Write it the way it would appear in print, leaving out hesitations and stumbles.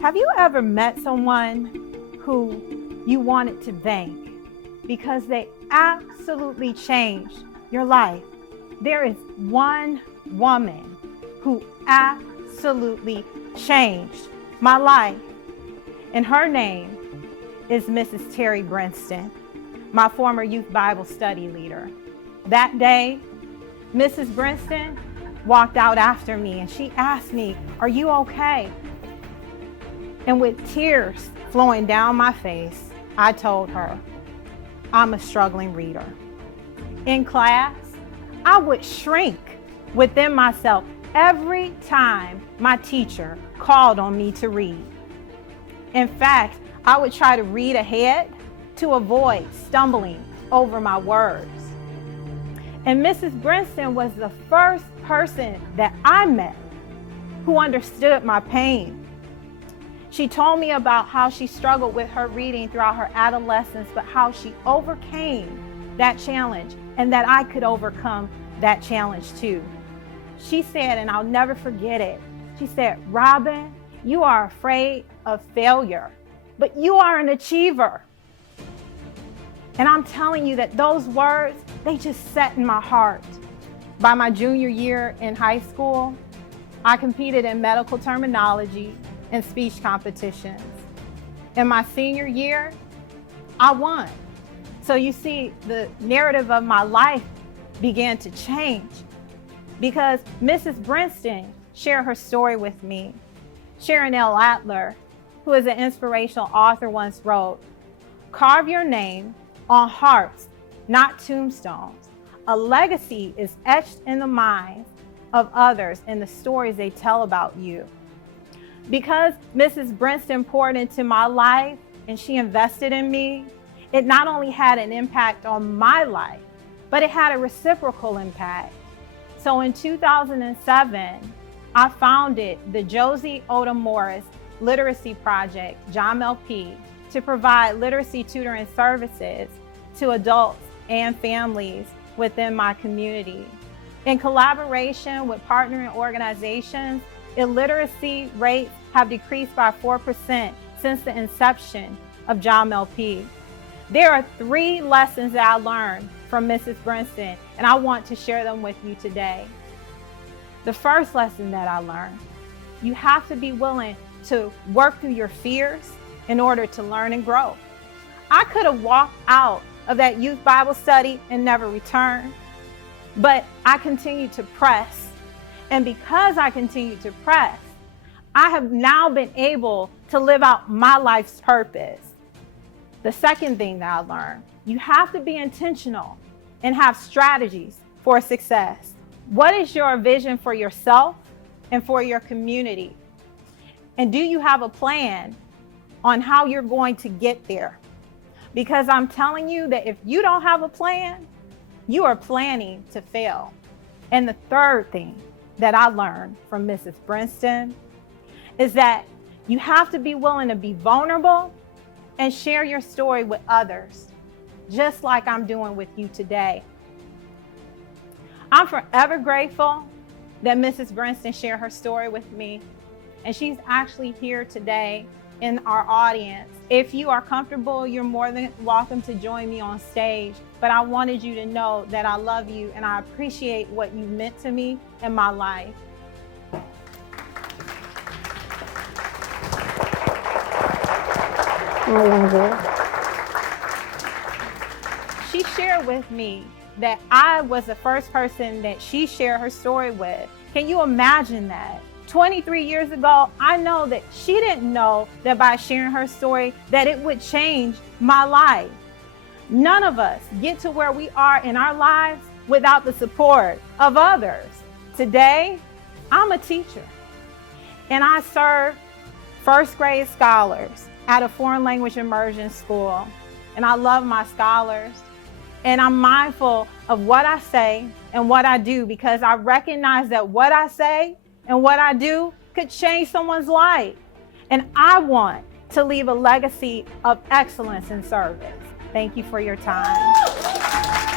Have you ever met someone who you wanted to thank because they absolutely changed your life? There is one woman who absolutely changed my life, and her name is Mrs. Terry Brinston, my former youth Bible study leader. That day, Mrs. Brinston walked out after me and she asked me, "Are you okay?" And with tears flowing down my face, I told her, "I'm a struggling reader." In class, I would shrink within myself every time my teacher called on me to read. In fact, I would try to read ahead to avoid stumbling over my words. And Mrs. Brinston was the first person that I met who understood my pain. She told me about how she struggled with her reading throughout her adolescence, but how she overcame that challenge and that I could overcome that challenge too. She said, and I'll never forget it, she said, "Robin, you are afraid of failure, but you are an achiever." And I'm telling you that those words, they just set in my heart. By my junior year in high school, I competed in medical terminology and speech competitions. In my senior year, I won. So you see, the narrative of my life began to change because Mrs. Brinston shared her story with me. Sharon L. Adler, who is an inspirational author, once wrote, "Carve your name on hearts, not tombstones. A legacy is etched in the minds of others in the stories they tell about you." Because Mrs. Brinston poured into my life and she invested in me, it not only had an impact on my life, but it had a reciprocal impact. So in 2007, I founded the Josie Odom Morris Literacy Project, JOMLP, to provide literacy tutoring services to adults and families within my community. In collaboration with partnering organizations, illiteracy rates have decreased by 4% since the inception of JOMLP. There are 3 lessons that I learned from Mrs. Brinston, and I want to share them with you today. The first lesson that I learned, you have to be willing to work through your fears in order to learn and grow. I could have walked out of that youth Bible study and never returned, but I continued to press. And because I continued to press, I have now been able to live out my life's purpose. The second thing that I learned, you have to be intentional and have strategies for success. What is your vision for yourself and for your community? And do you have a plan on how you're going to get there? Because I'm telling you that if you don't have a plan, you are planning to fail. And the third thing that I learned from Mrs. Brinston is that you have to be willing to be vulnerable and share your story with others, just like I'm doing with you today. I'm forever grateful that Mrs. Brinston shared her story with me, and she's actually here today in our audience. If you are comfortable, you're more than welcome to join me on stage, but I wanted you to know that I love you and I appreciate what you meant to me in my life. I love it. She shared with me that I was the first person that she shared her story with. Can you imagine that? 23 years ago, I know that she didn't know that by sharing her story that it would change my life. None of us get to where we are in our lives without the support of others. Today, I'm a teacher and I serve first grade scholars at a foreign language immersion school. And I love my scholars. And I'm mindful of what I say and what I do because I recognize that what I say and what I do could change someone's life. And I want to leave a legacy of excellence in service. Thank you for your time.